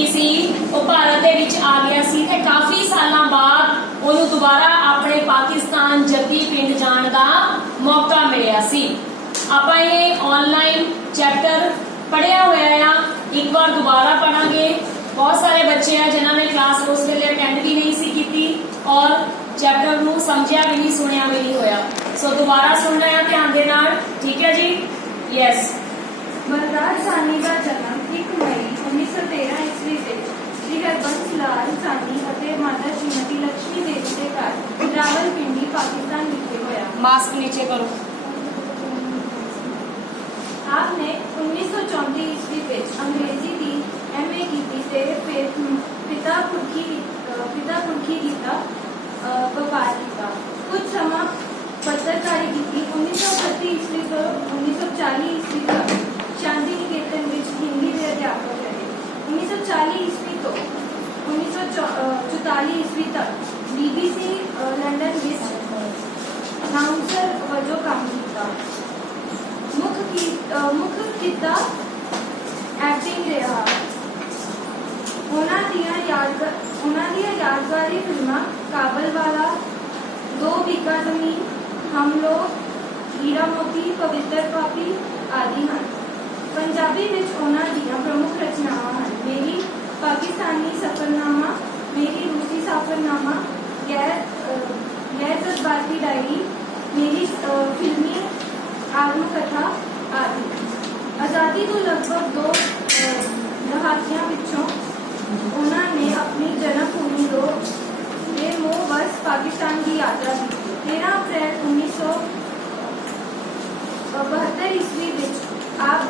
चुकी सी वो भारत दे विच आ गया सी ते काफ़ी सालां बाद उन्होंने दोबारा अपने पाकिस्तान जद्दी पिंड जाण दा मौका मिलिया सी। आपां ये ऑनलाइन चैप्टर पढ़िया होया आ, एक बार दोबारा पढ़ांगे। बहुत सारे बच्चे हैं जिन्होंने क्लास उस वेले अटेंड भी नहीं सी कीती और चैप्टर नूं समझिया भी नहीं, सुनिया भी नहीं होया। सो दोबारा सुनना है ध्यान दे नाल, ठीक है जी? यस। बलराज साहनी का जन्म 1 मई 1913 ईस्वी ਵਿੱਚ श्री हरबंस लाल साहनी ਅਤੇ माता श्रीमती लक्ष्मी देवी ਦੇ ਘਰ ਰਾਵਲਪਿੰਡੀ पाकिस्तान ਵਿਖੇ ਹੋਇਆ। मास्क नीचे करो। आपने 1934 ईस्वी ਵਿੱਚ अंग्रेजी ਦੀ MA ਕੀਤੀ ਤੇ ਫਿਰ ਪਿਤਾ ਪੁਰਖੀ ਕੀਤਾ ਵਪਾਰ ਕੀਤਾ। ਕੁਝ ਸਮਾਂ ਪੱਤਰਕਾਰੀ ਕੀਤੀ। 1931 ਈਸਵੀ ਤੋਂ 1940 ਈਸਵੀ ਤੱਕ शांति निकेतन ਵਿੱਚ हिंदी ਦੇ अध्यापक रहे। 1940 ਈਸਵੀ ਤੋਂ 1944 ਈਸਵੀ ਤੱਕ BBC ਲੰਡਨ ਵਿੱਚ ਅਨਾਉਂਸਰ ਵਜੋਂ ਕੰਮ ਕੀਤਾ। ਮੁੱਖ ਕਿੱਤਾ ਐਕਟਿੰਗ ਰਿਹਾ। ਉਹਨਾਂ ਦੀਆਂ ਯਾਦਗਾਰੀ ਫਿਲਮਾਂ ਕਾਬਲ ਵਾਲਾ, 2 बीघा ਜ਼ਮੀਨ, हम लोग, हीरा मोती, पवित्र पापी आदि हैं। पंजाबी ਵਿੱਚ ਉਹਨਾਂ ਦੀਆਂ ਪ੍ਰਮੁੱਖ ਰਚਨਾਵਾਂ ਹਨ ਮੇਰੀ ਪਾਕਿਸਤਾਨੀ ਸਫ਼ਰਨਾਮਾ, ਮੇਰੀ ਰੂਸੀ ਸਫ਼ਰਨਾਮਾ, ਗੈਰ ਜਜ਼ਬਾਤੀ डायरी, मेरी फिल्मी आत्मकथा आदि। आज़ादी ਤੋਂ ਲਗਭਗ 2 ਦਹਾਕਿਆਂ ਪਿੱਛੋਂ ਉਹਨਾਂ ਨੇ ਆਪਣੀ ਜਨਮ ਭੂਮੀ ਦੇ ਮੋਹ ਵਸ ਪਾਕਿਸਤਾਨ ਦੀ ਯਾਤਰਾ ਕੀਤੀ। 13 ਅਪ੍ਰੈਲ 1972 ਈਸਵੀ ਵਿੱਚ ਆਪ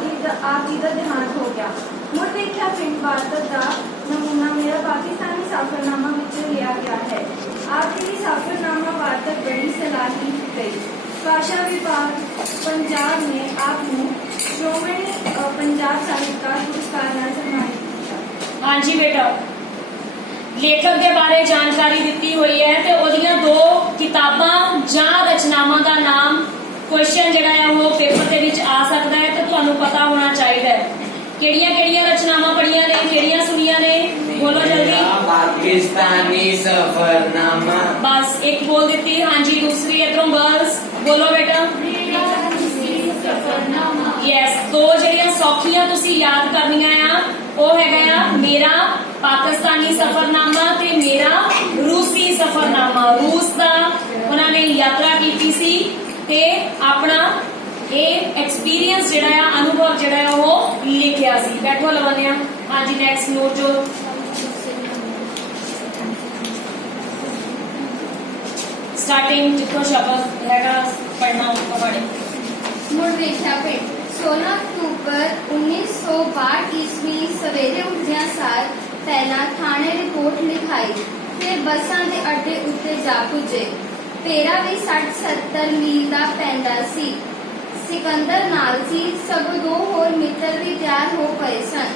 ਜੀ ਦਾ ਦੇਹਾਂਤ ਹੋ ਗਿਆ। ਮੁੜ ਵੇਖਿਆ ਪਿੰਡ ਵਾਰਤਕ ਦਾ ਨਮੂਨਾ ਮੇਰਾ ਪਾਕਿਸਤਾਨੀ ਸਫ਼ਰਨਾਮਾ ਵਿੱਚ ਲਿਆ ਗਿਆ ਹੈ। ਆਪ ਜੀ ਦੀ ਸਫ਼ਰਨਾਮਾ ਵਾਰਤਕ ਬੜੀ ਸਲਾਹੀ ਗਈ। ਭਾਸ਼ਾ ਵਿਭਾਗ ਪੰਜਾਬ ਨੇ ਆਪ ਨੂੰ ਸ਼੍ਰੋਮਣੀ ਪੰਜਾਬ ਸਾਹਿਤਕਾਰ ਪੁਰਸਕਾਰ ਨਾਲ ਸਨਮਾਨਿਤ ਕੀਤਾ। हाँ जी बेटा, लेखक के बारे जानकारी दी हुई है तो ओदियां 2 किताबां जां रचनावां दा नाम क्वेश्चन जिहड़ा है वो पेपर दे विच आ सकता है तो तुहानू पता होना चाहिए। किहड़ियां रचनावां पढ़ियां ने, किहड़ियां सुनियां ने, बोलो जल्दी। पाकिस्तानी सफरनामा। बस एक बोल दी। हाँ जी, दूसरी इधरों गर्ल्स बोलो बेटा। यस, 2 ਜਿਹੜੀਆਂ ਸੌਖੀਆਂ ਤੁਸੀਂ ਯਾਦ ਕਰਨੀਆਂ ਆ ਉਹ ਹੈਗਾ ਆ ਮੇਰਾ ਪਾਕਿਸਤਾਨੀ ਸਫਰਨਾਮਾ ਤੇ ਮੇਰਾ ਰੂਸੀ ਸਫਰਨਾਮਾ। ਰੂਸ ਦਾ ਉਹਨਾਂ ਨੇ ਯਾਤਰਾ ਕੀਤੀ ਸੀ ਤੇ ਆਪਣਾ ਇਹ ਐਕਸਪੀਰੀਅੰਸ ਜਿਹੜਾ ਆ, ਅਨੁਭਵ ਜਿਹੜਾ ਆ ਉਹ ਲਿਖਿਆ ਸੀ। ਬੈਠੋ ਲਵੰਨਿਆ। हाँ जी, नेक्स्ट नोट जो स्टार्टिंग जितो शब्द हैगा पढ़ना उसको पढ़े। मुड़ वेख्या पिंड 16 अक्टूबर 1962 ईस्वी सवेरे उठदियां सार पहला थाने रिपोर्ट लिखाई, फिर बसां दे अड्डे उत्ते जा पुजे। पेरा भी 60-70 मील दा पैंदा सी। सिकंदर नाल सी, सगों 2 होर मित्र भी तैयार हो पए सन।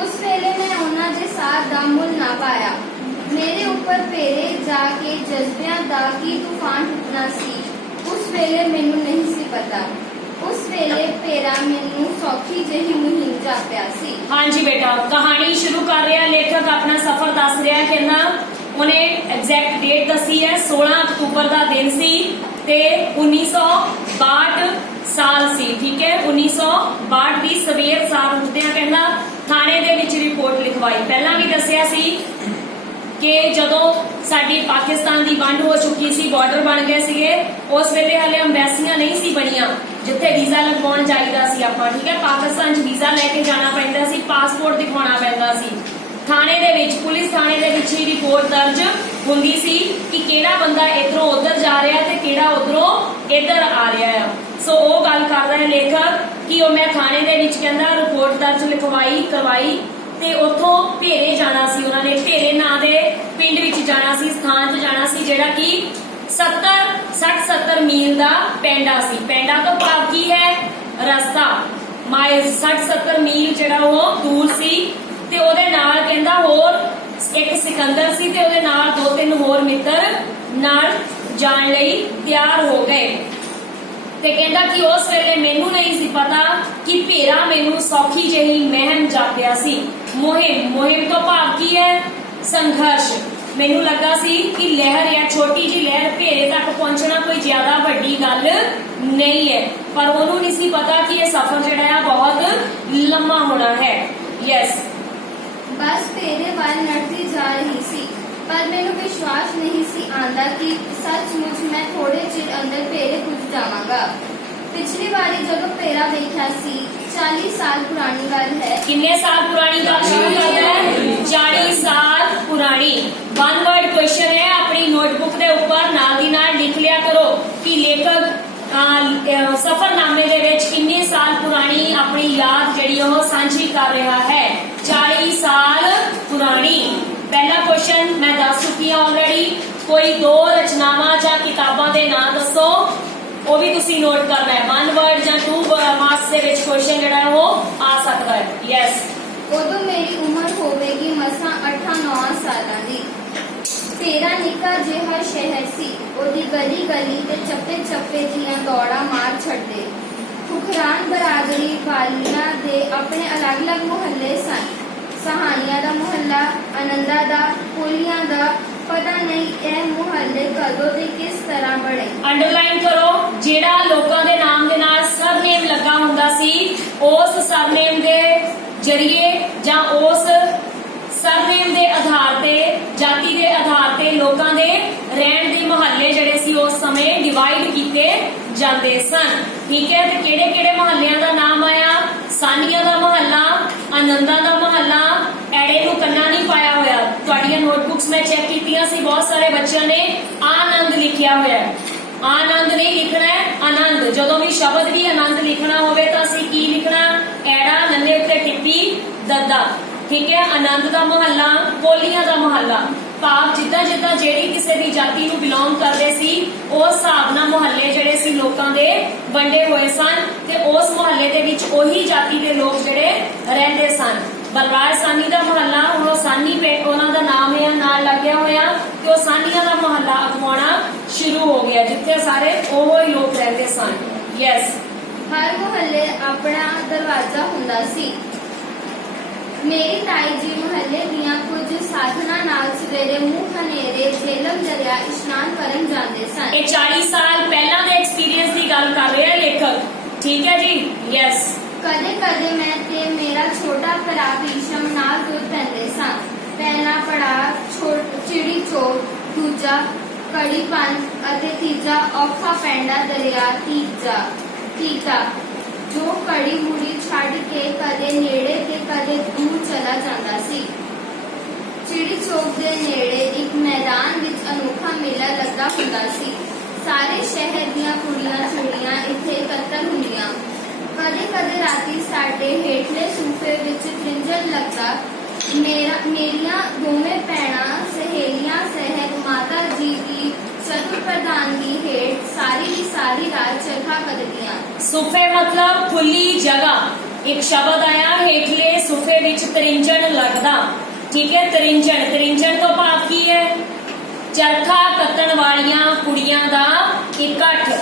उस वेले मैं उन्हां दे साथ दा मुल ना पाया। मेरे ऊपर पेरे जाके जज्बियां दा की तूफान उठना सी। उस वेले मैनू नहीं सी पता। उस वेले पेरा मैनू सौखी जही मुहिम जापिया सी। हाँ जी बेटा, कहानी शुरू कर रहा लेखक अपना सफर दस रहा। कहना उन्हें एग्जैक्ट डेट दसी है, 16 अक्तूबर का दिन सी ते 1962 साल सी। ठीक है, 1962 की सवेर सार उठदियां कहना थाने दे विच रिपोर्ट लिखवाई। पहला भी दसिया सी कि जदों साडी पाकिस्तान की वंड हो चुकी सी, बॉर्डर बन गए सीगे, उस वेले हले अंबैसियां नहीं सी बनिया जिथे वीजा लगवाउण जाईदा सी आपां। ठीक है, पाकिस्तान च वीजा लैके जाना पैंदा सी, पासपोर्ट दिखाउणा पैंदा सी। थाने दे विच, पुलिस थाने दे विच ही रिपोर्ट दर्ज हुंदी सी कि किहड़ा बंदा इधरों उधर जा रहा ते किहड़ा उधरों इधर आ रहा है। सो वो गल करदा है लेखक कि मैं थाने दे विच कहंदा रिपोर्ट दर्ज लिखवाई करवाई ते उथों भेरे जाना सी। उन्होंने भेरे नां दे पिंड विच जाना सी, स्थान ते जाना सी जिहड़ा कि 60-70 मील का पेंडा सी। पेंडा तो भाव की है रस्ता, माइल 60-70 मील जिहड़ा वो दूर सी ते ओहदे नाल कहंदा होर एक सिकंदर सी ते ओहदे नाल 2-3 होर मित्र नाल जाण लई तैयार हो गए। ते कहंदा कि उस वेले मैनू नहीं सी पता कि भेरा मैनू सौखी जही महम जापिया सी। ਮੁਹਿੰਮ ਤੋਂ ਭਾਵ ਕੀ ਹੈ? ਸੰਘਰਸ਼। ਮੈਨੂੰ ਲੱਗਾ ਸੀ ਕਿ ਲਹਿਰ ਜਾਂ ਛੋਟੀ ਜਿਹੀ ਲਹਿਰ ਭੇਰੇ ਤੱਕ ਪਹੁੰਚਣਾ ਕੋਈ ਜ਼ਿਆਦਾ ਵੱਡੀ ਗੱਲ ਨਹੀਂ ਹੈ, ਪਰ ਉਹਨੂੰ ਨਹੀਂ ਸੀ ਪਤਾ ਕਿ ਇਹ ਸਫ਼ਰ ਜਿਹੜਾ ਆ ਬਹੁਤ ਲੰਮਾ ਹੋਣਾ ਹੈ। ਯੈਸ। बस फेरे वाल नड़ती जा रही सी, पर मैनू विश्वास नहीं सी आंदा कि सचमुच मैं थोड़े चिर अंदर फेरे पुज जावांगा। पिछली बारी जदों फेरा देखा सी 40 साल पुरानी गल है। कितने साल पुरानी बात शुरू करता है? 40 साल पुरानी। वन वर्ड क्वेश्चन है, अपनी नोटबुक के ऊपर नाल दी नाल लिख लिया करो कि लेखक सफरनामे दे विच किन्ने साल पुरानी अपनी याद जिहड़ी ओह सांझी कर रहा है। 40 साल पुरानी। पहला क्वेश्चन मैं दस चुकी हूं ऑलरेडी। कोई दो रचनावां जां किताबां दे नाम दसो, वो भी तुसी नोट करना है। वन वर्ड जां two marks they which question जिहड़ा है वो आ सकता है। यस। उदों मेरी उम्र होवेगी मसां 8-9 सालां दी। तेरा निक्का जिहा शहर सी, ओदी गली गली ते चप्पे चप्पे दियां दौड़ां मार छड्डे। खुखरान बरादरी वालियां दे अपने अलग अलग मुहल्ले सन। सहानिया दा मुहल्ला, आनंदा दा, कोलियां दा, पता नहीं यह मुहल्ले कदों ते किस तरह बने। अंडरलाइन करो, जेड़ा लोकां दे नाम दे नाल सरनेम लगा हुंदा सी, उस सरनेम दे जरिए जां उस सरनेम दे आधार ते, जाति दे आधार ते लोकां दे रहण दे मुहल्ले जिहड़े सी उस समय डिवाइड कीते जांदे सन। ठीक है, ते किहड़े किहड़े मुहल्लियां दा नाम आया? सानिया दा मुहल्ला, आनंदा दा मुहल्ला। एड़े नूं कन्ना नहीं पाया होया। तुहाडीआं नोटबुक्स मैं चेक कीतियां सी, बहुत सारे बच्चों ने आनंद लिखिया होया है। आनंद नहीं लिखना है, आनंद। जदों भी शब्द भी आनंद लिखना होवे तां असीं की लिखना? एड़ा नन्ने उत्ते टिप्पी दद्दा। ठीक है, आनंद दा मुहल्ला, कोलियां दा मुहल्ला। भाव जिद्दां जिद्दां जेड़ी किसी दी जाति नूं बिलोंग करदे सी उस हिसाब नाल मुहल्ले जिहड़े सी लोकां दे वंडे होए सन ते उस मुहल्ले दे विच ओही जाति दे लोक जिहड़े रहंदे सन। बलराज सानी दा मुहल्ला, हुण ओह सानी उन्हां दा नाम है नाल लग्या होया ते ओह सानियां दा मुहल्ला अखवाउणा शुरू हो गया, जिथे सारे ओह ही लोक रहंदे सन। यस। हर मुहल्ले अपना दरवाजा हुंदा सी। मेरी ताई जी मुहल्ले दियां कुछ साधना नाल सवेरे मुंह हनेरे झेलम दरिया इशनान करन जांदे सन। ये 40 साल पहला दे एक्सपीरियंस की गल कर रहे हैं लेखक। ठीक है जी। यस। कदे कदे मैं ते मेरा छोटा भरा भीषम नाल तुर पैंदे सन। पहला पड़ा चिड़ी चौक, दूजा कड़ी पंथ अते तीजा औखा पैंडा दरिया तीजा जो कड़ी मुड़ी छड़ के कदे नेड़े ते कदे दूर चला जाता सी। चिड़ी चौक दे नेड़े एक मैदान विच अनोखा मेला लगा हुंदा सी। सारे शहर दियां कुड़ियां चिड़ियां इत्थे इकट्ठा हुंदियां। कदे कदे राती साडे हेठले सूफे विच त्रिंजन लगदा। मेरियां दोवें भैणां सहेलियां सहित माता जी की चतुर प्रधानगी हेठ सारी की सारी रात चरखा कददियां। सूफे मतलब खुली जगह। एक शब्द आया हेठले सूफे विच त्रिंजन लगदा। ठीक है, त्रिंजन। त्रिंजन तो भाव की है? चरखा कत्तण वालियां कुड़ियां दा इकट्ठ।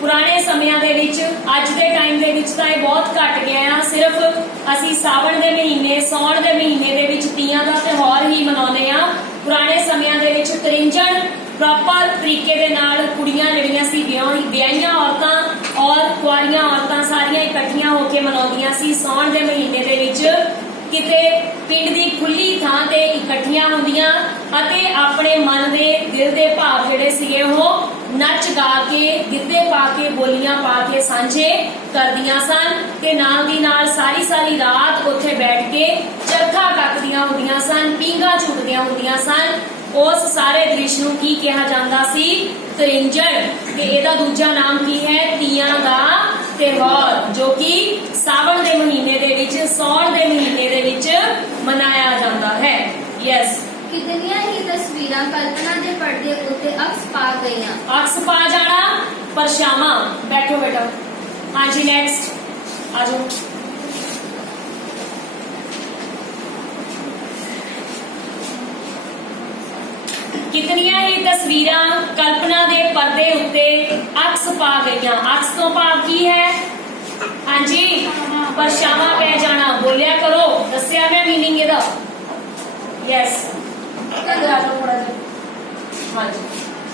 पुराने समयां दे विच, अज दे टाइम दे विच तां बहुत घट गया है। सिर्फ असी सावन दे महीने, सौण दे महीने दे विच तीयां दा त्योहार ही मनाउने आ। पुराने समयां दे विच त्रिंजन प्रॉपर तरीके दे नाल कुड़ियां जिहड़ियां सी विआहियां औरतां और कुआरियां औरतां सारियां इकट्ठियां होके मनाउंदियां सी। सौण दे महीने दे विच किते पिंड दी खुली थां ते इकट्ठियां हुंदियां अते अपने मन दे दिल दे भाव जिहड़े सीगे ओह नच गा के, गिद्धे पा के, बोलियां पा के साझे करदियां सन ते नाल दी नाल सारी सारी रात उत्थे बैठ के चरखा कतदियां हुंदियां सन, पींगा झुकदियां हुंदियां सन। उस सारे दृश्य नूं की कहा जांदा सी? त्रिंजन। ते इहदा दूजा नाम की है? तीयां दा त्योहार, जो कि सावन दे महीने दे विच, सौण दे महीने दे विच मनाया जाता है। यस। कितनियां ही तस्वीरां कल्पना दे पर्दे उत्ते अक्स पा गईयां। अक्स पा जाना, परछावां। बैठो बेटा। हाँ जी, नेक्स्ट आ जाओ। कितनियां ही तस्वीरां कल्पना दे पर्दे उत्ते अक्स पा गईयां। अक्स तो भाव की है? हाँ जी, ਪਰਛਾਵਾਂ ਪੈ ਜਾਣਾ। ਬੋਲਿਆ ਕਰੋ, ਦੱਸਿਆ ਮੈਂ ਮੀਨਿੰਗ ਇਹਦਾ। ਯੈਸ, ਇਧਰ ਆ ਜਾਓ ਥੋੜਾ ਜਿਹਾ। ਹਾਂਜੀ,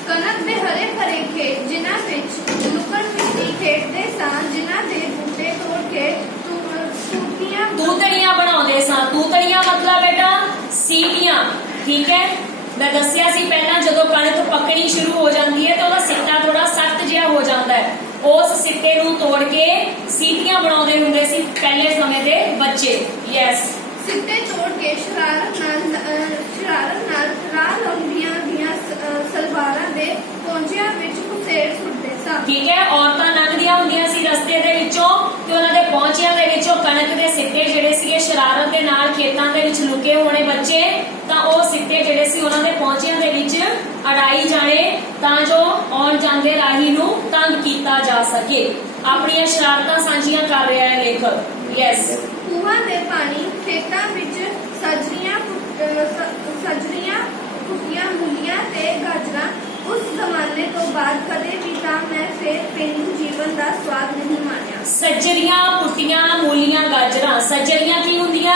ਕਣਕ ਦੇ ਹਰੇ ਭਰੇ ਖੇਤ ਜਿਨ੍ਹਾਂ ਵਿੱਚ ਲੁਕਣ ਮਿੱਟੀ ਖੇਡਦੇ ਸਨ, ਜਿਨ੍ਹਾਂ ਦੇ ਬੂਟੇ ਤੋੜ ਕੇ ਤੂਤੀਆਂ ਤੂਤੜੀਆਂ ਬਣਾਉਂਦੇ ਸਾਂ। ਤੂਤੜੀਆਂ ਮਤਲਬ ਬੇਟਾ ਸੀਟੀਆਂ। ਠੀਕ ਹੈ, ਮੈਂ ਦੱਸਿਆ ਸੀ ਪਹਿਲਾਂ ਜਦੋਂ ਕਣਕ ਪੱਕਣੀ ਸ਼ੁਰੂ ਹੋ ਜਾਂਦੀ ਹੈ ਤਾਂ ਉਹਦਾ ਸਿੱਟਾ ਥੋੜਾ ਸਖਤ ਜਿਹਾ ਹੋ ਜਾਂਦਾ ਹੈ। ਉਸ ਸਿੱਟੇ ਨੂੰ ਤੋੜ ਕੇ ਸੀਟੀਆਂ ਬਣਾਉਂਦੇ ਹੁੰਦੇ ਸੀ ਪਹਿਲੇ ਸਮੇਂ ਦੇ ਬੱਚੇ। ਯੈਸ, ਸਿੱਟੇ ਤੋੜ ਕੇ ਸ਼ਰਾਰਤ ਨਾਲ ਰਾਹ ਲਾਉਂਦੀਆਂ ਦੀਆਂ ਸਲਵਾਰਾਂ ਦੇ ਪੌਂਚਿਆਂ ਵਿੱਚ ਘੁਸੇੜ ਸੁੱਟਦੇ ਸਨ। ਠੀਕ ਹੈ, ਔਰਤਾਂ ਲੰਘਦੀਆਂ ਹੁੰਦੀਆਂ ਸੀ ਰਸਤੇ ਦੇ ਵਿੱਚੋਂ ਤੇ ਉਹਨਾਂ ਦੇ ਪੌਂਚਿਆਂ ਦੇ ਵਿੱਚੋਂ ਕਣਕ ਦੇ ਸਿੱਟੇ ਜਿਹੜੇ ਸੀਗੇ ਸ਼ਰਾਰਤ ਦੇ ਨਾਲ ਖੇਤਾਂ ਦੇ ਵਿੱਚ ਲੁਕੇ ਹੋਣੇ ਬੱਚੇ, ਤਾਂ ਉਹ ਸਿੱਟੇ ਜਿਹੜੇ ਸੀ ਉਹਨਾਂ ਦੇ ਪੌਂਚਿਆਂ ਦੇ ਵਿੱਚ ਅੜਾਈ ਜਾਣੇ ਤਾਂ ਜੋ ਆਉਣ ਜਾਂਦੇ ਰਾਹੀ ਨੂੰ ਤੰਗ ਕੀਤਾ ਜਾ ਸਕੇ। ਆਪਣੀਆਂ ਸ਼ਰਾਰਤਾਂ ਸਾਂਝੀਆਂ ਕਰ ਰਿਹਾ ਹੈ ਲੇਖਕ। ਯੈਸ, ਖੂਹਾਂ ਦੇ ਪਾਣੀ ਖੇਤਾਂ ਵਿੱਚ ਸਜਰੀਆਂ ਕੁੱਟੀਆਂ ਮੂਲੀਆਂ ਤੇ ਗਾਜਰਾਂ। ਉਸ ਜ਼ਮਾਨੇ ਤੋਂ ਬਾਅਦ ਕਦੇ ਵੀ ਤਾਂ ਮੈਂ ਫਿਰ ਪੇਂਡੂ ਜੀਵਨ ਦਾ ਸਵਾਦ ਨਹੀਂ ਮਾਣਿਆ। ਸੱਜਰੀਆਂ, ਪੁੱਟੀਆਂ, ਮੂਲੀਆਂ, ਗਾਜਰਾਂ। ਸੱਜਰੀਆਂ ਕੀ ਹੁੰਦੀਆਂ?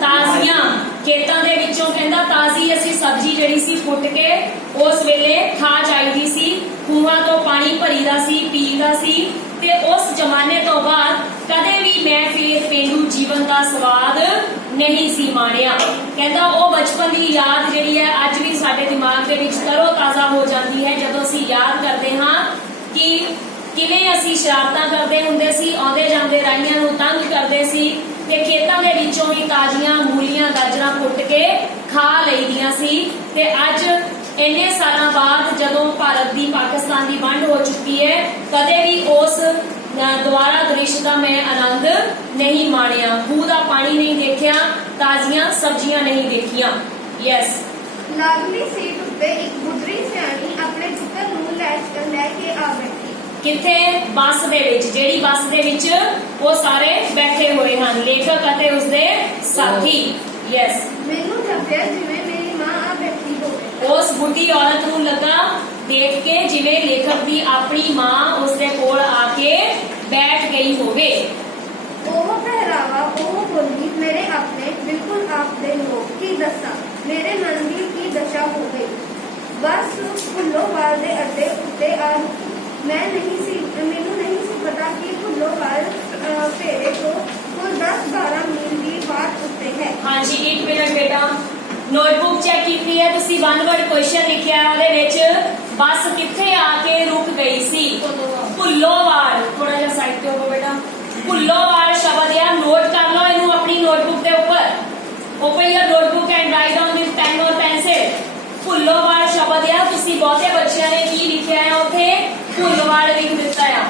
ਤਾਜ਼ੀਆਂ। ਖੇਤਾਂ ਦੇ ਵਿੱਚੋਂ ਕਹਿੰਦਾ ਤਾਜ਼ੀ ਅਸੀਂ ਸਬਜ਼ੀ ਜਿਹੜੀ ਸੀ ਪੁੱਟ ਕੇ ਉਸ ਵੇਲੇ ਖਾ ਜਾਈਦੀ ਸੀ। ਖੂਹਾਂ ਤੋਂ ਪਾਣੀ ਭਰੀਦਾ ਸੀ, ਪੀਦਾ ਸੀ। ਤੇ ਉਸ ਜ਼ਮਾਨੇ ਤੋਂ ਬਾਅਦ ਕਦੇ ਵੀ ਮੈਂ ਫਿਰ ਪੇਂਡੂ ਜੀਵਨ ਦਾ ਸਵਾਦ ਨਹੀਂ ਸੀ ਮਾਣਿਆ। ਕਹਿੰਦਾ ਉਹ ਬਚਪਨ ਦੀ ਯਾਦ ਜਿਹੜੀ ਹੈ ਅੱਜ ਵੀ ਸਾਡੇ ਦਿਮਾਗ ਦੇ ਵਿੱਚ ਤਰੋ ਤਾਜ਼ਾ ਹੋ ਜਾਂਦੀ ਹੈ ਜਦੋਂ ਅਸੀਂ ਯਾਦ ਕਰਦੇ ਹਾਂ ਕਿ ਕਿਵੇਂ ਅਸੀਂ ਸ਼ਰਾਰਤਾਂ ਕਰਦੇ ਹੁੰਦੇ ਸੀ, ਆਉਂਦੇ ਜਾਂਦੇ ਰਾਹੀਆਂ ਨੂੰ ਤੰਗ ਕਰਦੇ ਸੀ ਤੇ ਖੇਤਾਂ ਦੇ ਵਿੱਚੋਂ ਹੀ ਤਾਜ਼ੀਆਂ ਮੂਲੀਆਂ, ਗਾਜਰਾਂ ਪੁੱਟ ਕੇ ਖਾ ਲਈਦੀਆਂ ਸੀ। ਤੇ ਅੱਜ ਇੰਨੇ ਸਾਲਾਂ ਬਾਅਦ ਜਦੋਂ ਭਾਰਤ ਦੀ ਪਾਕਿਸਤਾਨ ਦੀ ਵੰਡ ਹੋ ਚੁੱਕੀ ਹੈ, ਕਦੇ ਵੀ ਉਸ ਦੁਆਰਾ ਦ੍ਰਿਸ਼ ਦਾ ਮੈਂ ਆਨੰਦ ਨਹੀਂ ਮਾਣਿਆ। ਖੂਹ ਦਾ ਪਾਣੀ ਨਹੀਂ ਦੇਖਿਆ, ਤਾਜ਼ੀਆਂ ਸਬਜ਼ੀਆਂ ਨਹੀਂ ਦੇਖੀਆਂ। ਯੈਸ, ਲਾਗਲੀ ਸੀਟ ਉੱਤੇ ਇੱਕ ਬੁੱਢੀ ਸਿਆਣੀ ਆਪਣੇ ਪੁੱਤਰ ਨੂੰ ਲੈ ਕੇ ਆ ਬੈਠੀ। ਕਿੱਥੇ? ਬੱਸ ਦੇ ਵਿੱਚ। ਜਿਹੜੀ ਬੱਸ ਦੇ ਵਿੱਚ ਉਹ ਸਾਰੇ ਬੈਠੇ ਹੋਏ ਹਨ, ਲੇਖਕ ਅਤੇ ਉਸਦੇ ਸਾਥੀ। ਯੈਸ, ਮੈਨੂੰ ਲੱਗਿਆ ਜਿਵੇਂ ਮੇਰੀ ਮਾਂ ਆ ਬੈਠੀ ਹੋਵੇ। ਉਸ ਬੁੱਢੀ ਔਰਤ ਨੂੰ ਲੱਗਾ ਦੇਖ ਕੇ ਜਿਵੇਂ ਲੇਖਕ ਦੀ ਆਪਣੀ ਮਾਂ ਉਸਦੇ ਕੋਲ ਆ ਕੇ ਬੈਠ ਗਈ ਹੋਵੇ। ਉਹ ਪਹਿਰਾਵਾ, ਉਹ ਬੋਲੀ ਮੇਰੇ ਆਪਣੇ ਬਿਲਕੁਲ ਆਪਦੇ ਲੋਕ। ਕੀ ਦੱਸਾਂ ਮੇਰੇ ਮਨ ਦੀ ਕੀ ਦਸ਼ਾ ਹੋ ਗਈ। ਬਸ ਭੁੱਲੋਵਾਲ ਦੇ ਅੱਡੇ ਉੱਤੇ ਆ ਰੁਕੀ। ਮੈਨੂੰ ਨਹੀਂ ਸੀ ਪਤਾ ਕਿ ਭੁੱਲੋਵਾਲ ਭੇੜੇ ਤੋਂ ਕੁੱਲ 10-12 ਮੀਲ ਦੀ ਬਾਤ ਉੱਤੇ ਹੈ। ਹਾਂਜੀ, ਇੱਕ ਮਿੰਟ ਬੇਟਾ, ਨੋਟਬੁੱਕ ਚੈੱਕ ਕੀਤੀ ਹੈ ਤੁਸੀਂ? 1 ਵਰਡ ਕੁਐਸਚਨ ਲਿਖਿਆ ਉਹਦੇ ਵਿੱਚ ਬੱਸ ਕਿੱਥੇ ਆ ਕੇ ਰੁਕ ਗਈ ਸੀ? ਭੁੱਲੋਵਾਲ। ਥੋੜਾ ਜਿਹਾ ਸਾਈਡ ਤੇ ਹੋਵੋ ਬੇਟਾ। ਭੁੱਲੋਵਾਲ ਸ਼ਬਦ ਆ, ਨੋਟ ਕਰ ਲਓ ਇਹਨੂੰ ਆਪਣੀ ਨੋਟਬੁੱਕ ਦੇ ਉੱਪਰ। Open your notebook and write down with pen ਔਰ ਪੈਨਸਿਲ। ਭੁੱਲੋਵਾਲ ਸ਼ਬਦ ਆ, ਤੁਸੀਂ ਬਹੁਤੇ ਬੱਚਿਆਂ ਨੇ ਕੀ ਲਿਖਿਆ ਹੈ ਉੱਥੇ? ਭੁੱਲਵਾਲ ਲਿਖ ਦਿੱਤਾ ਆ।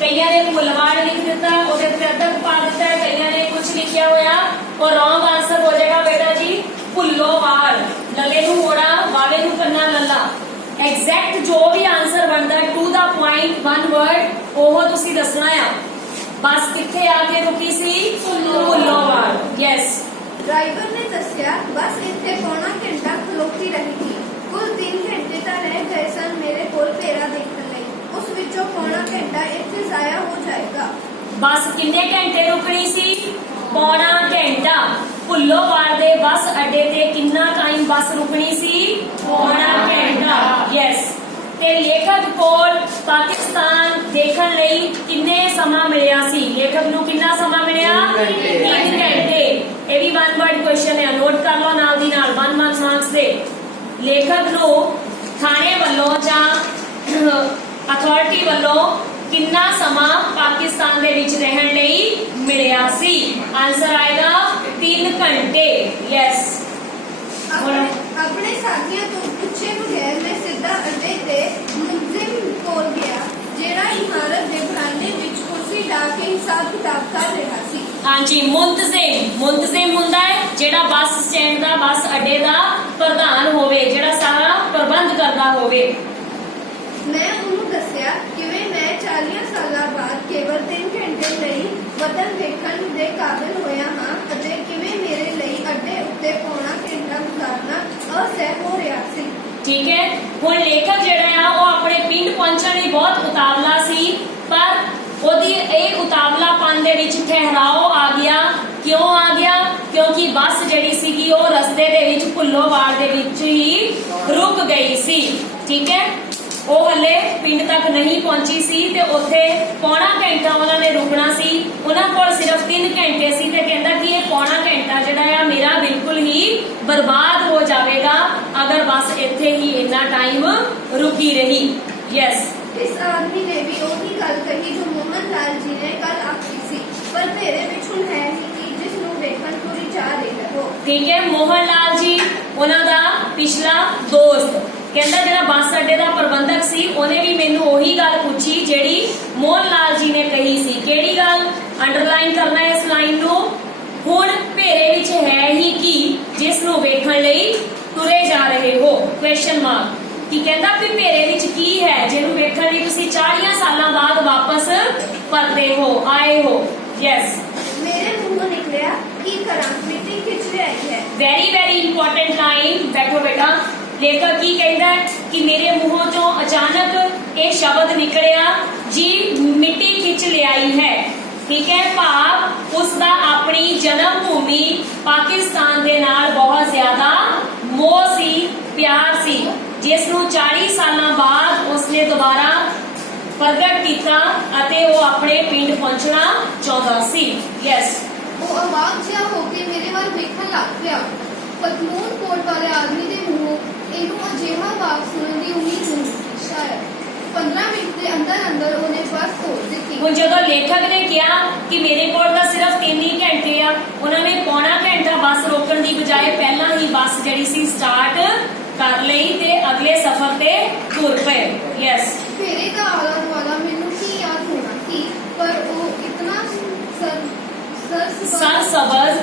ਕਈਆਂ ਨੇ ਭੁੱਲਵਾਲ ਲਿਖ ਦਿੱਤਾ, ਉਹਦੇ ਤੇ ਅੱਧਕ ਪਾ ਦਿੱਤਾ ਹੈ, ਕਈਆਂ ਨੇ ਕੁਝ ਲਿਖਿਆ ਹੋਇਆ। ਔਰ ਰੌਂਗ ਆਂਸਰ ਹੋ ਜਾਏਗਾ ਬੇਟਾ ਜੀ ਭੁੱਲੋਵਾਲ। ਲਲੇ ਨੂੰ ਮੋੜਾ, ਵਾਲੇ ਨੂੰ ਕੰਨਾ ਲੱਲਾ। ਐਗਜ਼ੈਕਟ ਜੋ ਵੀ ਆਂਸਰ ਬਣਦਾ ਟੂ ਦਾ ਪੁਆਇੰਟ 1 ਵਰਡ ਉਹ ਤੁਸੀਂ ਦੱਸਣਾ ਆ। ਬੱਸ ਕਿੱਥੇ ਆ ਕੇ ਰੁਕੀ ਸੀ? ਭੁੱਲੋਵਾਲ। ਯੈਸ, ਡਰਾਈਵਰ ਨੇ ਦੱਸਿਆ ਬੱਸ ਇੱਥੇ ਪੌਣਾ ਘੰਟਾ ਖਲੋਤੀ ਰਹੇਗੀ। ਕੁੱਲ 3 ਘੰਟੇ ਤਾਂ ਰਹਿ ਗਏ ਸਨ ਮੇਰੇ ਕੋਲ ਫੇਰਾ ਦੇਖਣ ਲਈ। ਉਸ ਵਿੱਚੋਂ ਪੌਣਾ ਘੰਟਾ ਇੱਥੇ ਜ਼ਾਇਆ ਹੋ ਜਾਏਗਾ। ਬੱਸ ਕਿੰਨੇ ਘੰਟੇ ਰੁਕਣੀ ਸੀ? ਪੌਣਾ ਘੰਟਾ। ਭੁੱਲੋਵਾਲ ਦੇ ਬੱਸ ਅੱਡੇ ਤੇ ਕਿੰਨਾ ਟਾਈਮ ਬੱਸ ਰੁਕਣੀ ਸੀ? ਪੌਣਾ ਘੰਟਾ। ਯੈਸ, ਤੇ ਲੇਖਕ ਕੋਲ ਪਾਕਿਸਤਾਨ ਦੇਖਣ ਲਈ ਕਿੰਨੇ ਸਮਾਂ ਮਿਲਿਆ ਸੀ? ਲੇਖਕ ਨੂੰ ਕਿੰਨਾ ਸਮਾਂ ਮਿਲਿਆ? 3 ਘੰਟੇ। ਇਹ ਵੀ 1 ਵਰਡ ਕੁਐਸਚਨ ਹੈ, ਨੋਟ ਕਰ ਲਓ ਨਾਲ ਦੀ ਨਾਲ। 1 ਮਾਰਕਸ ਦੇ। ਲੇਖਕ ਨੂੰ ਥਾਣੇ ਵੱਲੋਂ ਜਾਂ ਅਥਾਰਟੀ ਵੱਲੋਂ ਕਿੰਨਾ ਸਮਾਂ ਪਾਕਿਸਤਾਨ ਦੇ ਵਿੱਚ ਰਹਿਣ ਲਈ ਮਿਲਿਆ ਸੀ? ਆਨਸਰ ਆਏਗਾ 3 ਘੰਟੇ। ਯੈਸ, ਆਪਣੇ ਸਾਥੀਆਂ ਤੋਂ ਪੁੱਛੇ ਬਗੈਰ ਮੈਂ ਸਿੱਧਾ ਅੱਡੇ ਤੇ ਮੁਲਜ਼ਮ ਕੋਲ ਗਿਆ, ਜਿਹੜਾ ਇਮਾਰਤ ਦੇ ਬਰਾਂਡੇ ਵਿੱਚ ਕੁਰਸੀ ਢਾ ਕੇ ਹਿਸਾਬ ਕਿਤਾਬ ਕਰ ਰਿਹਾ ਸੀ। ਹਾਂਜੀ, ਮੁੰਤਜ਼ਿਮ ਹੁੰਦਾ ਹੈ ਜਿਹੜਾ ਬੱਸ ਸਟੈਂਡ ਦਾ, ਬੱਸ ਅੱਡੇ ਦਾ ਪ੍ਰਧਾਨ ਹੋਵੇ, ਜਿਹੜਾ ਸਾਰਾ ਪ੍ਰਬੰਧ ਕਰਦਾ ਹੋਵੇ। ਮੈਂ ਉਹਨੂੰ ਦੱਸਿਆ ਕਿਵੇਂ ਮੈਂ 40 ਸਾਲਾਂ ਬਾਅਦ ਕੇਵਲ 3 ਘੰਟੇ ਲਈ ਵਤਨ ਵੇਖਣ ਦੇ ਕਾਬਿਲ ਹੋਇਆ ਹਾਂ ਅਤੇ ਕਿਵੇਂ ਮੇਰੇ ਲਈ ਅੱਡੇ ਉੱਤੇ ਪੌਣਾ ਘੰਟਾ ਗੁਜ਼ਾਰਨਾ ਅਸਹਿ ਹੋ ਰਿਹਾ ਸੀ। ਠੀਕ ਹੈ, ਹੁਣ ਲੇਖਕ ਜਿਹੜਾ ਆ ਉਹ ਆਪਣੇ ਪਿੰਡ ਪਹੁੰਚਣ ਲਈ ਬਹੁਤ ਉਤਾਵਲਾ ਸੀ, ਪਰ ਉਹਦੀ ਇਹ ਉਤਾਵਲਾਪਨ ਦੇ ਵਿੱਚ ਠਹਿਰਾਓ ਆ ਗਿਆ। ਕਿਉਂ ਆ ਗਿਆ? ਕਿਉਂਕਿ ਬੱਸ ਜਿਹੜੀ ਸੀਗੀ ਉਹ ਰਸਤੇ ਦੇ ਵਿੱਚ ਭੁੱਲੋਵਾਲ ਦੇ ਵਿੱਚ ਹੀ ਰੁਕ ਗਈ ਸੀ। ਠੀਕ ਹੈ, ਉਹ ਹਲੇ ਪਿੰਡ ਤੱਕ ਨਹੀਂ ਪਹੁੰਚੀ ਸੀ ਤੇ ਉੱਥੇ ਪੌਣਾ ਘੰਟਾ ਉਹਨਾਂ ਨੇ ਰੁਕਣਾ ਸੀ। ਉਹਨਾਂ ਕੋਲ ਸਿਰਫ 3 ਘੰਟੇ ਸੀ ਤੇ ਕਹਿੰਦਾ ਕਿ ਇਹ ਪੌਣਾ ਘੰਟਾ ਜਿਹੜਾ ਆ ਮੇਰਾ ਬਿਲਕੁਲ ਹੀ ਬਰਬਾਦ ਹੋ ਜਾਵੇਗਾ ਅਗਰ ਬੱਸ ਇੱਥੇ ਹੀ ਇੰਨਾ ਟਾਈਮ ਰੁਕੀ ਰਹੀ। ਯੈਸ, इस आदमी ने भी वही गल कही जो मोहन लाल जी ने कल आखी सी, पर तेरे विच हुण है ही कि जिस नूं वेखण तुरी जा रही हो। ठीक है, मोहन लाल जी ਉਹਨਾਂ ਦਾ ਪਿਛਲਾ ਦੋਸਤ ਕਹਿੰਦਾ ਜਿਹੜਾ ਬੱਸ ਅੱਡੇ ਦਾ ਪ੍ਰਬੰਧਕ ਸੀ ਉਹਨੇ ਵੀ ਮੈਨੂੰ ਉਹੀ ਗੱਲ ਪੁੱਛੀ ਜਿਹੜੀ ਮੋਹਨ ਲਾਲ ਜੀ ਨੇ ਕਹੀ ਸੀ। ਕਿਹੜੀ ਗੱਲ? ਅੰਡਰਲਾਈਨ ਕਰਨਾ ਹੈ ਇਸ ਲਾਈਨ ਨੂੰ। ਹੁਣ ਭੇਰੇ ਵਿੱਚ ਹੈ ਹੀ ਕੀ ਜਿਸ ਨੂੰ ਵੇਖਣ ਲਈ ਤੁਰੇ ਜਾ ਰਹੇ ਹੋ? Question mark. ਕੀ ਕਹਿੰਦਾ ਕਿ ਭੇਰੇ ਵਿੱਚ ਕੀ ਹੈ ਜਿਹਨੂੰ ਵੇਖਣ ਲਈ ਤੁਸੀਂ 40 ਸਾਲਾਂ ਬਾਅਦ ਵਾਪਸ ਪਰਦੇ ਹੋ, ਆਏ ਹੋ? ਯੈਸ, मेरे मुंहों निकलिया की करा मिट्टी खिंच रही है। Very very important line. ਬੈਠੋ ਬੇਟਾ। ਲੇਖਕ ਕੀ ਕਹਿੰਦਾ ਹੈ ਕਿ ਮੇਰੇ ਮੂੰਹੋਂ ਤੋਂ ਅਚਾਨਕ ਇਹ ਸ਼ਬਦ ਨਿਕਲਿਆ ਜੀ ਮਿੱਟੀ ਖਿੱਚ ਲਿਆਈ ਹੈ। ਠੀਕ ਹੈ, ਭਾਵ ਉਸ ਦਾ ਆਪਣੀ ਜਨਮ ਭੂਮੀ ਪਾਕਿਸਤਾਨ ਦੇ ਨਾਲ ਬਹੁਤ ਜ਼ਿਆਦਾ ਮੋਹ ਸੀ, ਪਿਆਰ ਸੀ, ਜਿਸ ਨੂੰ 40 ਸਾਲਾਂ ਬਾਅਦ ਉਸਨੇ ਦੁਬਾਰਾ ਪ੍ਰਗਟ ਕੀਤਾ ਅਤੇ ਉਹ ਆਪਣੇ ਪਿੰਡ ਪਹੁੰਚਣਾ ਚਾਹੁੰਦਾ ਸੀ। ਯੈਸ, ਉਹ ਅਵਾਕ ਜਿਹਾ ਹੋ ਕੇ ਮੇਰੇ ਵੱਲ ਵੇਖਣ ਲੱਗ ਪਿਆ। ਪਤਲੂਨ ਕੋਟ ਵਾਲੇ ਆਦਮੀ ਦੇ ਮੂੰਹੋਂ ਇਹਨੂੰ ਅਜਿਹਾ ਵਾਕ ਸੁਣਨ ਦੀ ਉਮੀਦ ਨਹੀਂ ਸੀ। ਸ਼ਾਇਦ 15 ਮਿੰਟ ਦੇ ਅੰਦਰ ਅੰਦਰ ਉਹਨੇ ਬੱਸ ਤੋੜ ਦਿੱਤੀ। ਹੁਣ ਜਦੋਂ ਲੇਖਕ ਨੇ ਕਿਹਾ ਕਿ ਮੇਰੇ ਕੋਲ ਤਾਂ ਸਿਰਫ 3 ਹੀ ਘੰਟੇ ਆ, ਉਹਨਾਂ ਨੇ ਪੌਣਾ ਘੰਟਾ ਬੱਸ ਰੋਕਣ ਦੀ ਬਜਾਏ ਪਹਿਲਾਂ ਹੀ ਬੱਸ ਜਿਹੜੀ ਸੀ ਸਟਾਰਟ ਕਰ ਲਈ ਤੇ ਅਗਲੇ ਸਫ਼ਰ ਤੇ ਤੁਰ ਪਏ। ਯੈਸ, ਫੇਰੇ ਦਾ ਆਲਾ ਦੁਆਲਾ ਮੈਨੂੰ ਕੀ ਯਾਦ ਹੋਣਾ ਸੀ, ਪਰ ਉਹ ਇਤਨਾ सरसब्ज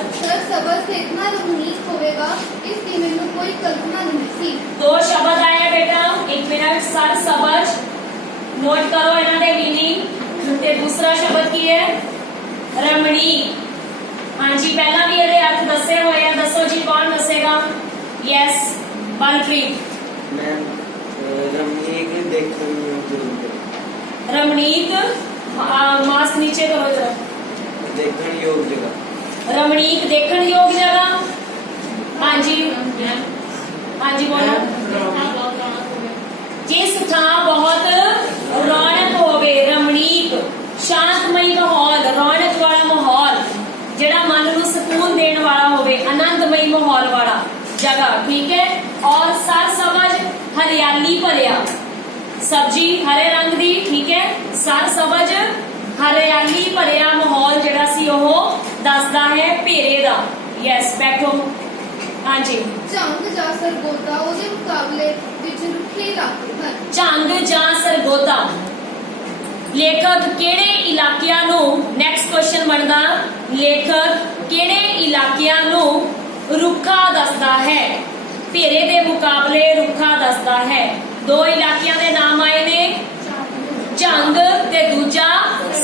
से इतना रमणीक होगा इसकी मैंने कोई कल्पना नहीं थी। 2 शब्द आए बेटा, 1 मिनट। सरसब्ज नोट करो इन्हां दे मीनिंग ते दूसरा शब्द की है रमणीक। हाँ जी, पहला भी ਇਹਦੇ अर्थ ਦੱਸੇ ਹੋਏ ਆ। ਦੱਸੋ ਜੀ ਕੌਣ ਦੱਸੇਗਾ? यस, ਬਲਪ੍ਰੀਤ। मैम रमणीक देखने योग्य। रमणीक, मास्क नीचे करो जरा। देखने योग्य जगह। रमणीक देखण योग जगह। हाँ जी, हाँ जी बोलो। जिस थां बहुत रौनक होवे, रमणीक शांतमई माहौल, रौनक वाला माहौल ਜਿਹੜਾ ਮਨ ਨੂੰ ਸਕੂਨ ਦੇਣ ਵਾਲਾ ਹੋਵੇ, ਆਨੰਦਮਈ ਮਾਹੌਲ ਵਾਲਾ जगह। ठीक है, और सरसब्ज हरियाली भरिया, सब्जी हरे रंग दी। ठीक है, सरसब्ज हरियाली भरिया माहौल ਜਿਹੜਾ ਸੀ ਉਹ ਦੱਸਦਾ ਹੈ ਭੇਰੇ ਦਾ। ਯੈਸ, ਬੈਠੋ। ਹਾਂਜੀ, ਝੰਗ ਜਾਂ ਸਰਗੋਦਾ ਉਹਦੇ ਮੁਕਾਬਲੇ ਵਿੱਚ ਰੁੱਖੇ ਇਲਾਕੇ ਹਨ। ਝੰਗ ਜਾਂ ਸਰਗੋਦਾ ਲੇਖਕ ਕਿਹੜੇ ਇਲਾਕਿਆਂ ਨੂੰ, ਨੈਕਸਟ ਕੁਐਸਚਨ ਬਣਦਾ, ਲੇਖਕ ਕਿਹੜੇ ਇਲਾਕਿਆਂ ਨੂੰ ਰੁੱਖਾ ਦੱਸਦਾ ਹੈ? ਭੇਰੇ ਦੇ ਮੁਕਾਬਲੇ ਰੁੱਖਾ ਦੱਸਦਾ ਹੈ। 2 ਇਲਾਕਿਆਂ ਦੇ ਨਾਮ ਆਏ ਨੇ, ਝੰਗ ਤੇ ਦੂਜਾ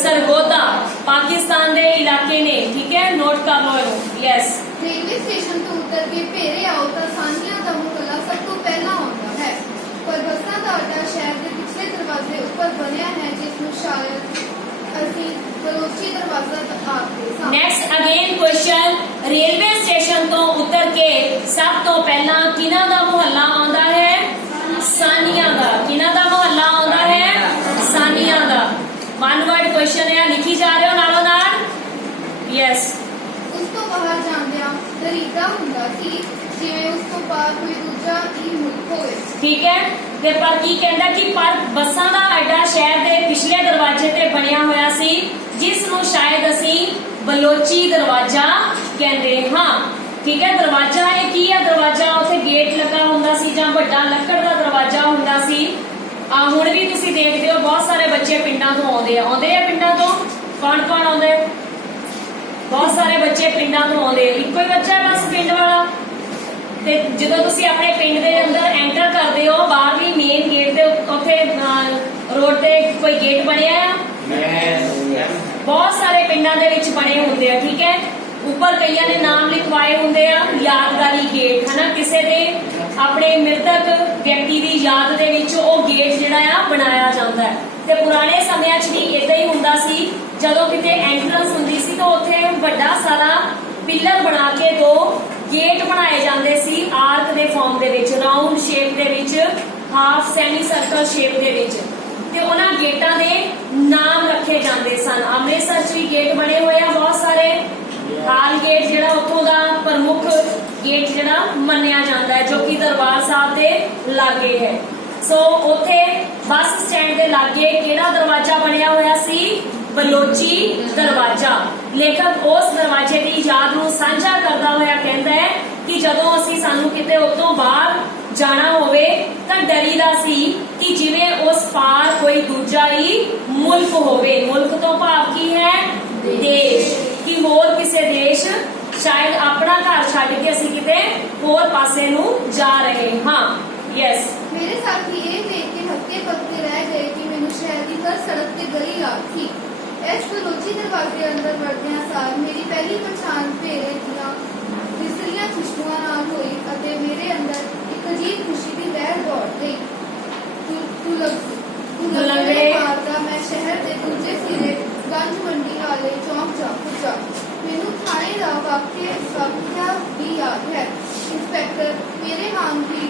ਸਰਗੋਦਾ। ਪਾਕਿਸਤਾਨ ਦੇ ਇਲਾਕੇ ਨੇ। ਠੀਕ ਹੈ, ਨੋਟ ਕਰ ਲਓ ਇਹਨੂੰ। ਯੈਸ, रेलवे स्टेशन ਤੋਂ ਉਤਰ ਕੇ ਭੇਰੇ ਆਓ ਤਾਂ ਸਾਨੀਆਂ ਦਾ ਮੁਹੱਲਾ ਸਭ ਤੋਂ ਪਹਿਲਾਂ ਆਉਂਦਾ ਹੈ, ਪਰ ਬੱਸਾਂ ਦਾ ਅੱਡਾ ਸ਼ਹਿਰ ਦੇ ਪਿਛਲੇ ਦਰਵਾਜ਼ੇ ਉੱਪਰ ਬਣਿਆ ਹੈ ਜਿਸ ਨੂੰ ਸ਼ਾਇਦ ਅਸੀਂ ਬਲੋਚੀ ਦਰਵਾਜ਼ਾ ਆਖਦੇ ਸਾਂ। Next again question, railway station ਤੋਂ ਉਤਰ ਕੇ ਸਭ ਤੋਂ ਪਹਿਲਾਂ ਕਿਹਨਾਂ ਦਾ ਮੁਹੱਲਾ ਆਉਂਦਾ ਹੈ? ਸਾਨੀਆਂ ਦਾ। ਕਿਹਨਾਂ ਦਾ ਮੁਹੱਲਾ ਆਉਂਦਾ ਹੈ? ਸਾਨੀਆਂ ਦਾ। ਵਨ ਵਰਡ ਕੁਐਸਚਨ ਹੈ, ਲਿਖੀ ਜਾ ਰਹੇ ਹੋ ਨਾਲੋਂ ਨਾਲ। ਯੈਸ, ਉਸ ਤੋਂ ਬਾਹਰ ਜਾਂਦਿਆਂ ਦਰੀਦਾ ਹੁੰਦਾ ਸੀ ਜਿਵੇਂ ਉਸ ਤੋਂ ਪਾਰ ਕੋਈ ਦੂਜਾ ਹੀ ਮੁਲਕ ਹੋਵੇ। ਠੀਕ ਹੈ, ਤੇ ਪਰ ਕੀ ਕਹਿੰਦਾ ਕਿ ਪਰ ਬੱਸਾਂ ਦਾ ਅੱਡਾ ਸ਼ਹਿਰ ਦੇ ਪਿਛਲੇ ਦਰਵਾਜ਼ੇ ਤੇ ਬਣਿਆ ਹੋਇਆ ਸੀ ਜਿਸ ਨੂੰ ਸ਼ਾਇਦ ਅਸੀਂ ਬਲੋਚੀ ਦਰਵਾਜ਼ਾ ਕਹਿੰਦੇ ਹਾਂ। ਠੀਕ ਹੈ, ਦਰਵਾਜ਼ਾ ਇਹ ਕੀ ਹੈ? ਦਰਵਾਜ਼ਾ ਉੱਥੇ ਗੇਟ ਲੱਗਾ ਹੁੰਦਾ ਸੀ ਜਾਂ ਵੱਡਾ ਲੱਕੜ ਦਾ ਦਰਵਾਜ਼ਾ ਹੁੰਦਾ ਸੀ। ਹੁਣ ਵੀ ਤੁਸੀਂ ਦੇਖਦੇ ਹੋ ਬਹੁਤ ਸਾਰੇ ਬੱਚੇ ਪਿੰਡਾਂ ਤੋਂ ਆਉਂਦੇ ਆ ਪਿੰਡਾਂ ਤੋਂ। ਕੌਣ ਆਉਂਦੇ? ਬਹੁਤ ਸਾਰੇ ਬੱਚੇ ਪਿੰਡਾਂ ਤੋਂ ਆਉਂਦੇ। ਇੱਕੋ ਹੀ ਬੱਚਾ ਹੈ ਬਸ ਪਿੰਡ ਵਾਲਾ। ਤੇ ਜਦੋਂ ਤੁਸੀਂ ਆਪਣੇ ਪਿੰਡ ਦੇ ਅੰਦਰ ਐਂਟਰ ਕਰਦੇ ਹੋ, ਬਾਹਰਲੀ ਮੇਨ ਗੇਟ ਦੇ ਉੱਥੇ ਰੋਡ ਤੇ ਕੋਈ ਗੇਟ ਬਣਿਆ ਆ? ਬਹੁਤ ਸਾਰੇ ਪਿੰਡਾਂ ਦੇ ਵਿੱਚ ਬਣੇ ਹੁੰਦੇ ਆ। ਠੀਕ ਹੈ, ਉੱਪਰ ਕਈਆਂ ਨੇ ਨਾਮ ਲਿਖਵਾਏ ਹੁੰਦੇ ਆ, ਯਾਦਗਾਰੀ ਗੇਟ, ਹਨਾ। ਕਿਸੇ ਦੇ ਆਪਣੇ ਮ੍ਰਿਤਕ ਵਿਅਕਤੀ ਦੀ ਯਾਦ ਦੇ ਵਿੱਚ ਉਹ ਗੇਟ ਜਿਹੜਾ ਆ ਬਣਾਇਆ ਜਾਂਦਾ ਹੈ। ਤੇ ਪੁਰਾਣੇ ਸਮਿਆਂ 'ਚ ਵੀ ਇਦਾਂ ਹੀ ਹੁੰਦਾ ਸੀ। ਜਦੋਂ ਕਿਤੇ ਐਂਟਰੈਂਸ ਹੁੰਦੀ ਸੀ ਤਾਂ ਉੱਥੇ ਵੱਡਾ ਸਾਰਾ ਪਿੱਲਰ ਬਣਾ ਕੇ 2 ਗੇਟ ਬਣਾਏ ਜਾਂਦੇ ਸੀ ਆਰਕ ਦੇ ਫਾਰਮ ਦੇ ਵਿੱਚ, ਰਾਉਂਡ ਸ਼ੇਪ ਦੇ ਵਿੱਚ, ਹਾਫ ਸੈਮੀ ਸਰਕਲ ਸ਼ੇਪ ਦੇ ਵਿੱਚ, ਤੇ ਉਹਨਾਂ ਗੇਟਾਂ ਦੇ ਨਾਮ ਰੱਖੇ ਜਾਂਦੇ ਸਨ। ਅੰਮ੍ਰਿਤਸਰ 'ਚ ਵੀ ਗੇਟ ਬਣੇ ਹੋਏ ਆ ਬਹੁਤ ਸਾਰੇ। ਹਾਲ ਗੇਟ ਜਿਹੜਾ ਉੱਥੋਂ ਦਾ ਪ੍ਰਮੁੱਖ ਗੇਟ ਜਿਹੜਾ ਮੰਨਿਆ ਜਾਂਦਾ ਹੈ, ਜੋ ਕਿ ਦਰਬਾਰ ਸਾਹਿਬ ਦੇ ਲਾਗੇ ਹੈ। ਸੋ ਉੱਥੇ ਬੱਸ ਸਟੈਂਡ ਦੇ ਲਾਗੇ ਕਿਹੜਾ ਦਰਵਾਜ਼ਾ ਬਣਿਆ ਹੋਇਆ ਸੀ? ਬਲੋਚੀ ਦਰਵਾਜ਼ਾ। ਲੇਖਕ ਉਸ ਦਰਵਾਜ਼ੇ ਦੀ ਯਾਦ ਨੂੰ ਸਾਂਝਾ ਕਰਦਾ ਹੋਇਆ ਕਹਿੰਦਾ ਹੈ ਕਿ ਜਦੋਂ ਅਸੀਂ ਸਾਨੂੰ ਕਿਤੇ ਉੱਤੋਂ ਬਾਹਰ ਜਾਣਾ ਹੋਵੇ ਤਾਂ ਡਰੀਦਾ ਸੀ ਕਿ ਜਿਵੇਂ ਉਸ ਪਾਰ ਕੋਈ ਦੂਜਾ ਹੀ ਮੁਲਕ ਹੋਵੇ। ਮੁਲਕ ਤੋਂ ਭਾਵ ਕੀ ਹੈ? ਦੇਸ਼। ਕਿ ਹੋਰ ਕਿਸੇ ਦੇਸ਼, ਸ਼ਾਇਦ ਆਪਣਾ ਘਰ ਛੱਡ ਕੇ ਅਸੀਂ ਕਿਤੇ ਹੋਰ ਪਾਸੇ ਨੂੰ ਜਾ ਰਹੇ ਹਾਂ। ਯੈਸ। ਮੇਰੇ ਸਾਥੀ ਇਹ ਦੇਖ ਕੇ ਹੱਕੇ ਪੱਕੇ ਰਹਿ ਗਏ ਕਿ ਮੈਨੂੰ ਸ਼ਹਿਰ ਦੀ ਹਰ ਸੜਕ ਤੇ ਗਲੀ ਯਾਦ ਸੀ। ਇਸ ਬਲੋਚੀ ਦਰਵਾਜ਼ੇ ਅੰਦਰ ਵੜਦਿਆਂ ਸਾਰ ਮੇਰੀ ਪਹਿਲੀ ਪਛਾਣ ਭੇਰੇ ਦੀਆਂ ਵਿਸਰੀਆਂ ਖੁਸ਼ਬੂਆਂ ਨਾਲ ਹੋਈ ਅਤੇ ਮੇਰੇ ਅੰਦਰ ਇੱਕ ਅਜੀਬ ਖੁਸ਼ੀ ਦੀ ਲਹਿਰ ਦੌੜ ਗਈ। ਤੂੰ ਲੰਗੜੇ ਮਾਰਦਾ ਮੈਂ ਸ਼ਹਿਰ ਦੇ ਦੂਜੇ ਸਿਰੇ ਗੰਜ ਮੰਡੀ ਵਾਲੇ ਚੌਂਕ ਜਾ ਪੁੱਜਾ। ਮੈਨੂੰ ਥਾਣੇ ਦਾ ਵਾਕਿਆ ਵੀ ਯਾਦ ਹੈ। ਇੰਸਪੈਕਟਰ ਮੇਰੇ ਵਾਂਗ ਦੀ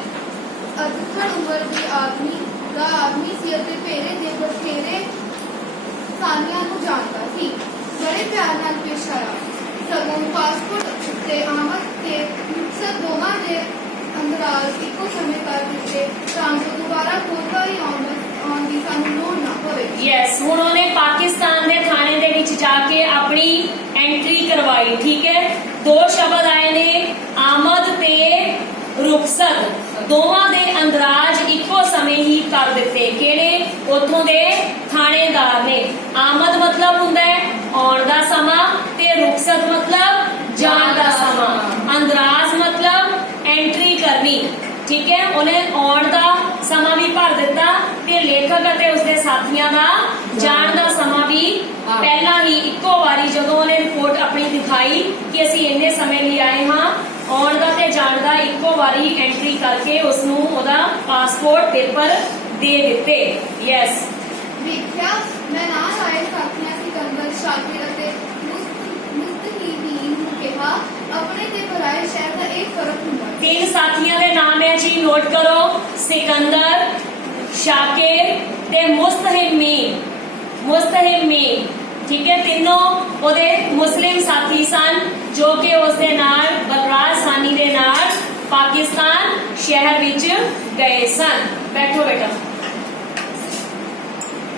ਅਧਖੜ ਉਮਰ ਦੇ ਆਦਮੀ ਸੀ ਅਤੇ ਭੇਰੇ ਦੇ ਬਥੇਰੇ ਸਾਨੀਆਂ ਨੂੰ ਜਾਣਦਾ ਸੀ। ਬੜੇ ਪਿਆਰ ਨਾਲ ਪੇਸ਼ ਆਇਆ। ਸਗੋਂ ਪਾਸਪੋਰਟ ਉੱਤੇ ਆਮਦ ਤੇ ਮੁਕਤਸਰ ਦੋਵਾਂ ਦੇ ਅੰਤਰਾਲ ਇੱਕੋ ਸਮੇਂ ਕਰ ਦਿੱਤੇ ਤਾਂ ਜੋ ਦੁਬਾਰਾ ਕੋਈ ਆਉਣ ਦੀ ਸਾਨੂੰ ਲੋੜ ਨਾ ਪਵੇ। ਯੈਸ। ਹੁਣ ਉਹਨੇ ਪਾਕਿਸਤਾਨ ਦੇ ਥਾਣੇ ਦੇ ਵਿੱਚ ਜਾ ਕੇ ਆਪਣੀ ਐਂਟਰੀ ਕਰਵਾਈ। ਠੀਕ ਹੈ। 2 ਸ਼ਬਦ ਆਏ ਨੇ, ਆਮਦ ਤੇ ਰੁਖਸਤ। ਦੋਵਾਂ ਦੇ ਅੰਦਰਾਜ ਇੱਕੋ ਸਮੇਂ ਹੀ ਕਰ ਦਿੱਤੇ। ਕਿਹੜੇ? ਉੱਥੋਂ ਦੇ ਥਾਣੇਦਾਰ ਨੇ। ਆਮਦ ਮਤਲਬ ਹੁੰਦਾ ਹੈ ਆਉਣ ਦਾ ਸਮਾਂ ਤੇ ਰੁਖਸਤ ਮਤਲਬ ਜਾਣ ਦਾ ਸਮਾਂ। ਅੰਦਰਾਜ ਮਤਲਬ ਐਂਟਰੀ ਕਰਨੀ। ਠੀਕ ਹੈ। ਉਹਨੇ ਆਉਣ ਦਾ ਸਮਾਂ ਵੀ ਭਰ ਦਿੱਤਾ ਤੇ ਲੇਖਕ ਅਤੇ ਉਸਦੇ ਸਾਥੀਆਂ ਦਾ ਜਾਣ ਦਾ ਸਮਾਂ ਵੀ ਪਹਿਲਾਂ ਹੀ ਇੱਕੋ ਵਾਰੀ ਜਦੋਂ ਉਹਨੇ ਰਿਪੋਰਟ ਆਪਣੀ ਦਿਖਾਈ ਕਿ ਅਸੀਂ ਇੰਨੇ ਸਮੇਂ ਲਈ ਆਏ ਹਾਂ, ਆਉਣ ਦਾ ਤੇ ਜਾਣ ਦਾ ਇੱਕੋ ਵਾਰੀ ਐਂਟਰੀ ਕਰਕੇ ਉਸ ਨੂੰ ਉਹਦਾ ਪਾਸਪੋਰਟ ਪੇਪਰ ਦੇ ਦਿੱਤੇ। ਯੈਸ। ਵੇਖਿਆ ਮੈਂ ਨਾਲ ਆਏ ਸਾਥੀਆਂ ਸਿਕੰਦਰ, ਸ਼ਾਕਿਰ ਅਤੇ ਮੁਸਤਹੀਦੀਨ ਨੂੰ ਕਿਹਾ ਆਪਣੇ ਤੇ ਪਰਾਏ ਸ਼ਹਿਰ ਦਾ ਇਹ ਫਰਕ ਹੁੰਦਾ ਹੈ। 3 ਸਾਥੀਆਂ ਦੇ ਨਾਮ ਹੈ ਜੀ, ਨੋਟ ਕਰੋ। ਸਿਕੰਦਰ, ਸ਼ਾਕਿਰ ਤੇ ਮੁਸਤਹਿਮੀਨ। ਠੀਕ ਹੈ। ਤਿੰਨੋਂ ਉਹਦੇ ਮੁਸਲਿਮ ਸਾਥੀ ਸਨ ਜੋ ਕਿ ਉਸ ਦੇ ਨਾਲ ਬਲਰਾਜ ਸਾਨੀ ਦੇ ਨਾਲ ਪਾਕਿਸਤਾਨ ਸ਼ਹਿਰ ਵਿੱਚ ਗਏ ਸਨ। ਬੈਠੋ ਬੇਟਾ।